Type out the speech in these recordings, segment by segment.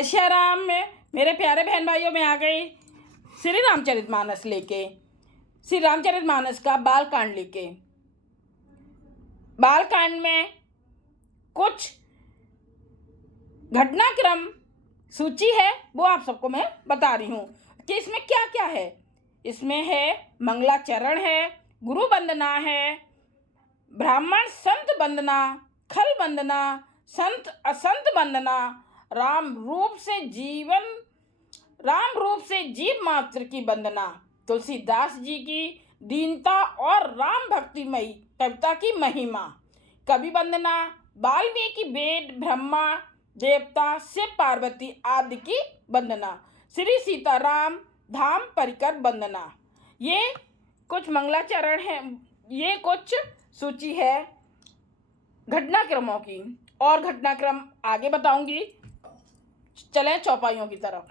श्याराम में मेरे प्यारे बहन भाइयों में आ गई श्री रामचरितमानस लेके, श्री रामचरितमानस का बाल कांड लेके। बाल कांड में कुछ घटनाक्रम सूची है, वो आप सबको मैं बता रही हूँ कि इसमें क्या क्या है। इसमें है मंगलाचरण है, गुरु वंदना है, ब्राह्मण संत वंदना, खल वंदना, संत असंत वंदना, राम रूप से जीव मात्र की वंदना, तुलसीदास जी की दीनता और राम भक्तिमयी कविता की महिमा, कवि वंदना, वाल्मीकि वेद, ब्रह्मा देवता, शिव पार्वती आदि की वंदना, श्री सीताराम धाम परिकर वंदना। ये कुछ मंगलाचरण है, ये कुछ सूची है घटनाक्रमों की, और घटनाक्रम आगे बताऊंगी। चलें चौपाइयों की तरफ।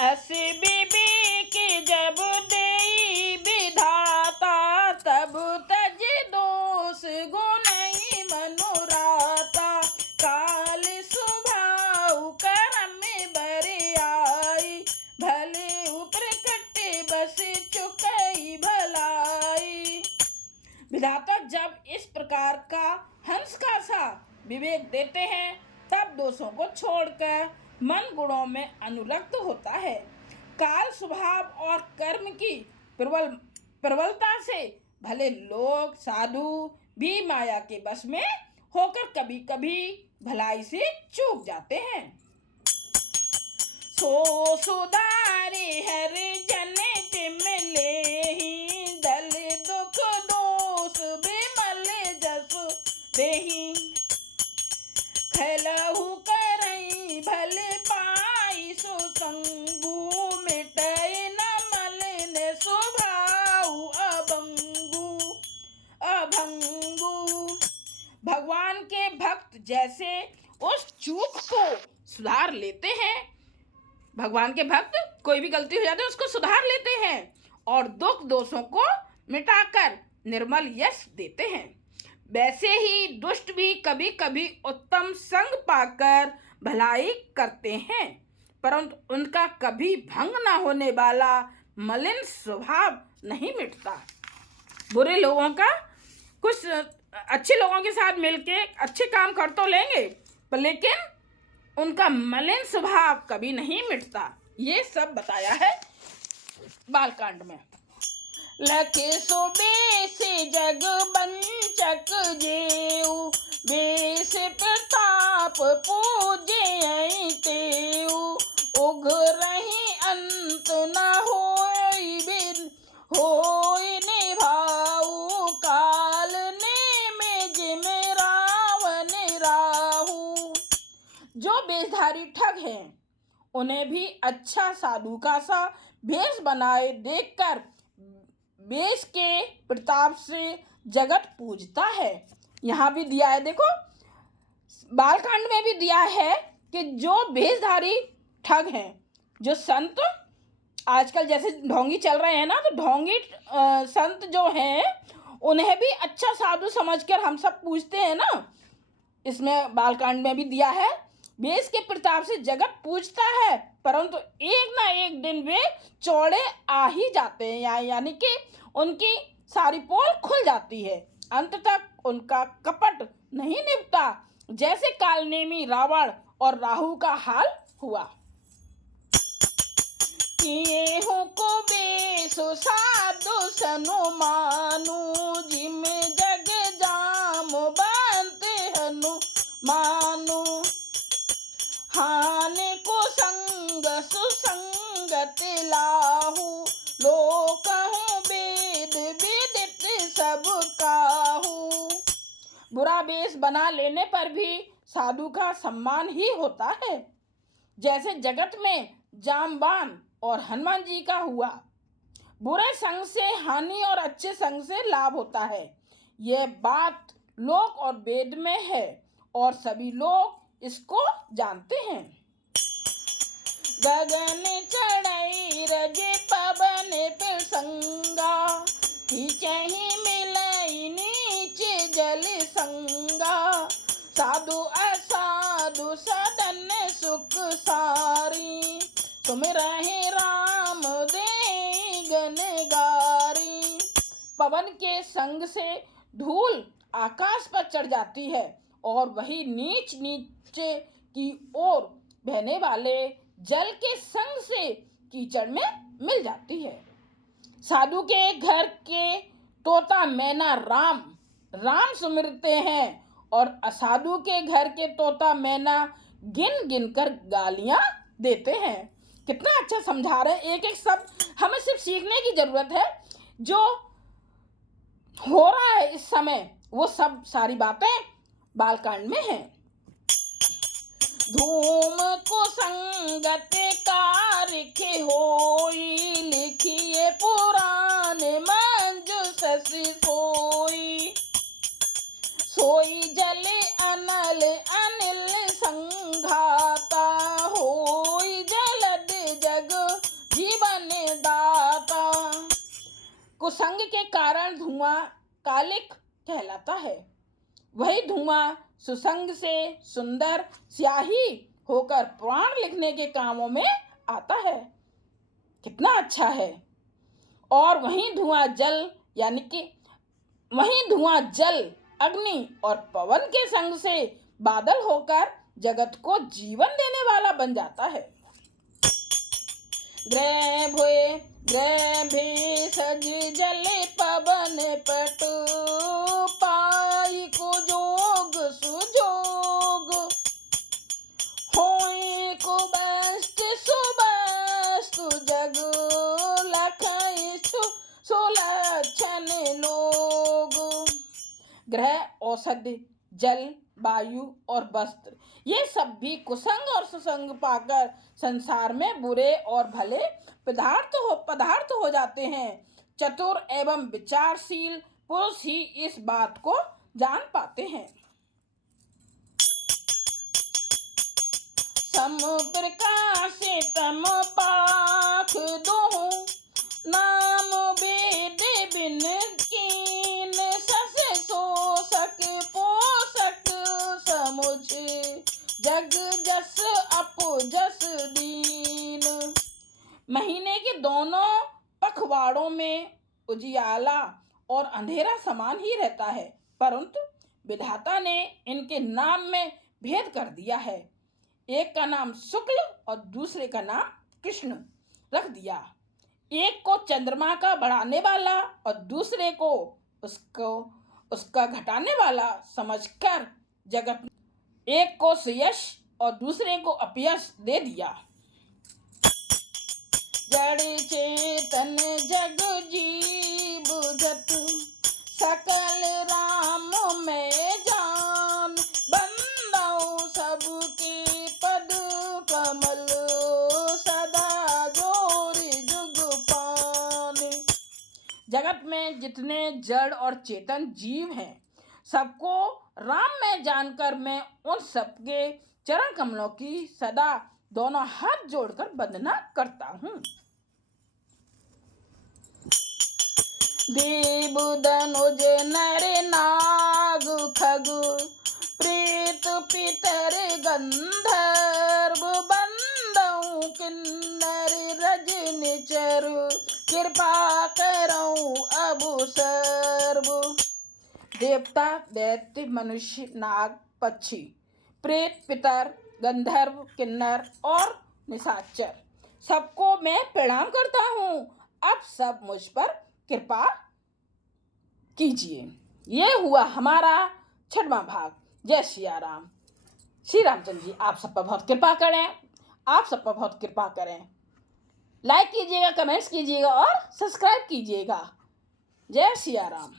ऐसे बीबी की जब देई विधाता, तब तज दोष गुनई मनोराता, काल स्वभाव कर्म बरियाई, भले उपरकट बस चुकई भलाई। विधाता जब इस प्रकार का हंस का सा विवेक देते हैं, तब दोषों को छोड़कर मन गुणों में अनुरक्त होता है। काल स्वभाव और कर्म की प्रबलता से भले लोग साधु भी माया के वश में होकर कभी कभी भलाई से चूक जाते हैं। सो सुधारे हर जन जिमलेहि, दल दुख दोष विमल जसु देहि, खलहु करई भल पाई सुसंगु, मिटय न मलिन स्वभाव अभंगु। भगवान के भक्त जैसे उस चूक को सुधार लेते हैं, भगवान के भक्त कोई भी गलती हो जाती है उसको सुधार लेते हैं और दुख दोषों को मिटाकर निर्मल यश देते हैं, वैसे ही दुष्ट भी कभी कभी उत्तम संग पाकर भलाई करते हैं, परंतु उनका कभी भंग न होने वाला मलिन स्वभाव नहीं मिटता। बुरे लोगों का कुछ अच्छे लोगों के साथ मिलके अच्छे काम कर तो लेंगे, पर लेकिन उनका मलिन स्वभाव कभी नहीं मिटता। ये सब बताया है बालकांड में। लखे सो बेस जग बंचक जेऊ, बेस प्रताप पूजे तेऊ, उघ रही अंत न होई बिन होई निभाऊ, काल ने में जिम रावण राहू। जो बेसधारी ठग हैं उन्हें भी अच्छा साधु का सा भेष बनाए देखकर वेश के प्रताप से जगत पूजता है। यहाँ भी दिया है, देखो बालकांड में भी दिया है कि जो भेषधारी ठग हैं, जो संत आजकल जैसे ढोंगी चल रहे हैं ना, तो ढोंगी संत जो हैं उन्हें भी अच्छा साधु समझकर हम सब पूजते हैं ना। इसमें बालकांड में भी दिया है, वेश के प्रताप से जगत पूजता है, परंतु एक ना एक दिन वे चौड़े आ ही जाते हैं, यानी कि उनकी सारी पोल खुल जाती है, अंत तक उनका कपट नहीं निभता, जैसे कालनेमी रावण और राहु का हाल हुआ। किए हो को बेसो साधु सनु मानु, जिम जग जाम बनते हनु मानु, हानि को संग सुसंगत लाहू, लोकहु वेद विदित सब काहू। बुरा वेश बना लेने पर भी साधु का सम्मान ही होता है, जैसे जगत में जामवान और हनुमान जी का हुआ। बुरे संग से हानि और अच्छे संग से लाभ होता है, यह बात लोक और वेद में है और सभी लोग इसको जानते हैं। गगन चढ़ई रजे पवन प्रसंगा, खींचहि मिलई नीचे जल संगा, साधु असाधु सदन सुख सारी, सुमिरहि राम दे गन गारी। पवन के संग से धूल आकाश पर चढ़ जाती है और वही नीच नीचे की ओर बहने वाले जल के संग से कीचड़ में मिल जाती है। साधु के घर के तोता मैना राम राम सुमिरते हैं और असाधु के घर के तोता मैना गिन गिन कर गालियां देते हैं। कितना अच्छा समझा रहे हैं, एक एक शब्द हमें सिर्फ सीखने की जरूरत है। जो हो रहा है इस समय वो सब सारी बातें बालकांड में हैं। धूम को संगत कारिखे होई, लिखिए पुराण मंजु शशि सोई। सोई जले अनल अनिल संघाता, होई जलद जग जीवन दाता। कुसंग के कारण धुआं कालिक कहलाता है। वही धुआं सुसंग से सुंदर स्याही होकर पुराण लिखने के कामों में आता है। कितना अच्छा है। और वही धुआं जल यानी कि वही धुआं जल अग्नि और पवन के संग से बादल होकर जगत को जीवन देने वाला बन जाता है। ग्रह भुए ग्रह भी सज जले पवन पटु, पाई को जोग सुजोग। होए को बस्त सुबस्तु जग, लखई सुलक्षण लोग। ग्रह औषधि जल वायु और वस्त्र ये सब भी कुसंग और सुसंग पाकर संसार में बुरे और भले पदार्थ हो जाते हैं। चतुर एवं विचारशील पुरुष ही इस बात को जान पाते हैं। समप्रकाश तम पाख दो, नाम वेद बिन कीन। सस सोसक पोषक समुझ, जग जस अपो जस दीन। महीने के दोनों पखवाड़ों में उजियाला और अंधेरा समान ही रहता है, परंतु विधाता ने इनके नाम में भेद कर दिया है। एक का नाम शुक्ल और दूसरे का नाम कृष्ण रख दिया। एक को चंद्रमा का बढ़ाने वाला और दूसरे को उसका घटाने वाला समझकर जगत एक को यश और दूसरे को अपयश दे दिया। जड़ चेतन जग जीव जत, सकल राम में जान। बंदौ सबके पद कमल, सदा जोर जुग पान। जगत में जितने जड़ और चेतन जीव हैं, सबको राम में जानकर मैं उन सबके चरण कमलों की सदा दोनों हाथ जोड़कर वंदना करता हूँ। देव धनुज नर नाग खग, प्रेत पितर गंधर्व। बंदौ किन्नर रजनिचर, कृपा करऊं अबु सर्व। देवता दैत्य मनुष्य नाग पक्षी प्रेत पितर गंधर्व किन्नर और निशाचर सबको मैं प्रणाम करता हूँ। अब सब मुझ पर कृपा कीजिए। ये हुआ हमारा 6वां भाग। जय सिया राम। श्री रामचंद्र जी आप सब पर बहुत कृपा करें, आप सब पर बहुत कृपा करें। लाइक कीजिएगा, कमेंट्स कीजिएगा और सब्सक्राइब कीजिएगा। जय सिया राम।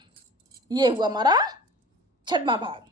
ये हुआ हमारा 6वां भाग।